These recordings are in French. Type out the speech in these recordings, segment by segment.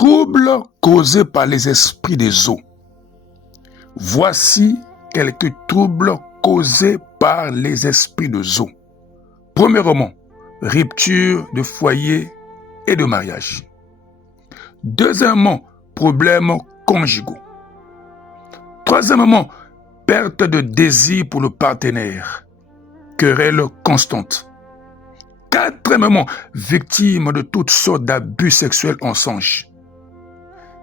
troubles causés par les esprits des eaux. Voici quelques troubles causés par les esprits des eaux. Premièrement, rupture de foyer et de mariage. Deuxièmement, problèmes conjugaux. Troisièmement, perte de désir pour le partenaire, querelle constante. Quatrièmement, victime de toutes sortes d'abus sexuels en songe.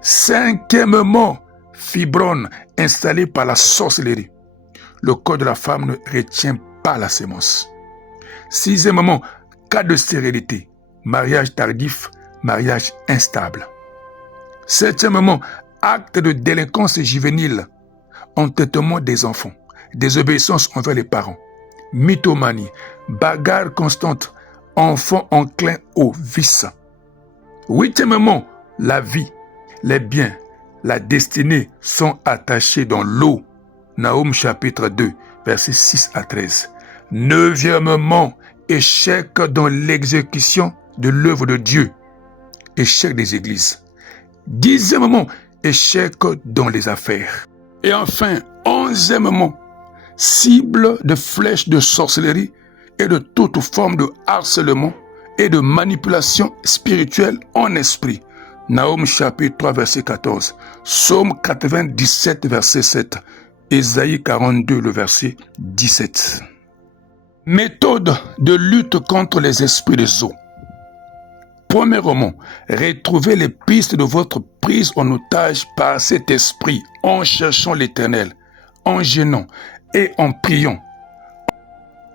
Cinquièmement, fibrone installée par la sorcellerie. Le corps de la femme ne retient pas la sémence. Sixièmement, cas de stérilité, mariage tardif, mariage instable. Septièmement, acte de délinquance juvénile, entêtement des enfants, désobéissance envers les parents, mythomanie, bagarre constante, enfants enclins au vice. Huitièmement, la vie, les biens, la destinée sont attachés dans l'eau. Naoum chapitre 2, versets 6 à 13. Neuvièmement, échec dans l'exécution de l'œuvre de Dieu. Échec des églises. Dixièmement, échec dans les affaires. Et enfin, onzièmement, cible de flèches de sorcellerie et de toute forme de harcèlement et de manipulation spirituelle en esprit. Naoum chapitre 3, verset 14. Psaume 97, verset 7. Ésaïe 42, le verset 17. Méthode de lutte contre les esprits des eaux. Premièrement, retrouvez les pistes de votre prise en otage par cet esprit en cherchant l'Éternel, en jeûnant et en priant,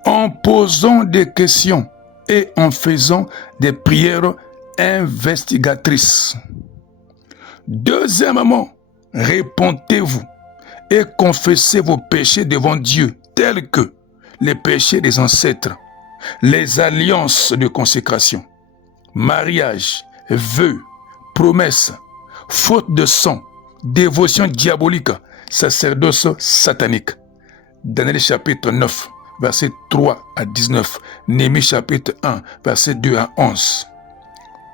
en posant des questions et en faisant des prières investigatrices. Deuxièmement, répentez-vous et confessez vos péchés devant Dieu, tels que les péchés des ancêtres, les alliances de consécration, mariage, vœux, promesses, faute de sang, dévotion diabolique, sacerdoce satanique. Daniel chapitre 9, versets 3 à 19. Néhémie chapitre 1, versets 2 à 11.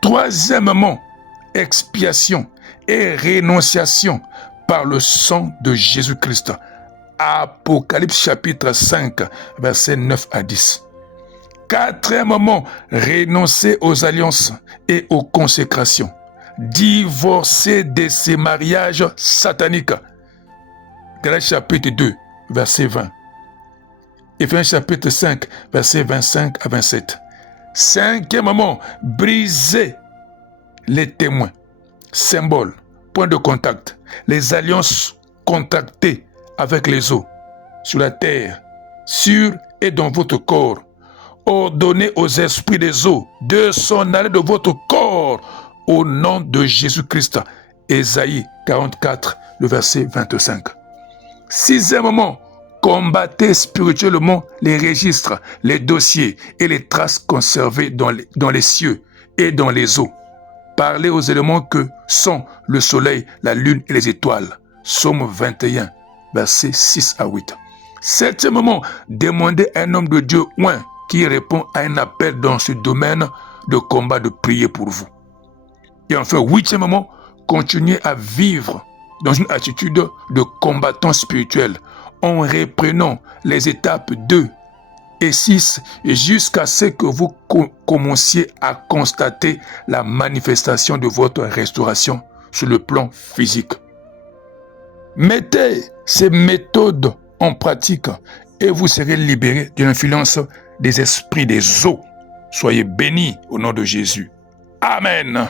Troisièmement, expiation et rénonciation par le sang de Jésus-Christ. Apocalypse chapitre 5, versets 9 à 10. Quatrièmement, renoncer aux alliances et aux consécrations. Divorcer de ces mariages sataniques. Galates chapitre 2, verset 20. Éphésiens chapitre 5, verset 25 à 27. Cinquièmement, briser les témoins, symboles, points de contact, les alliances contractées avec les eaux, sur la terre, sur et dans votre corps. Ordonnez aux esprits des eaux de s'en aller de votre corps au nom de Jésus-Christ. Ésaïe 44, le verset 25. Sixièmement, combattez spirituellement les registres, les dossiers et les traces conservées dans les cieux et dans les eaux. Parlez aux éléments que sont le soleil, la lune et les étoiles. Psaume 21, versets 6 à 8. Septièmement, demandez à un homme de Dieu oint qui répond à un appel dans ce domaine de combat de prier pour vous. Et enfin, huitièmement, continuez à vivre dans une attitude de combattant spirituel en reprenant les étapes 2 et 6 jusqu'à ce que vous commenciez à constater la manifestation de votre restauration sur le plan physique. Mettez ces méthodes en pratique et vous serez libérés de l'influence des esprits des eaux. Soyez bénis au nom de Jésus. Amen.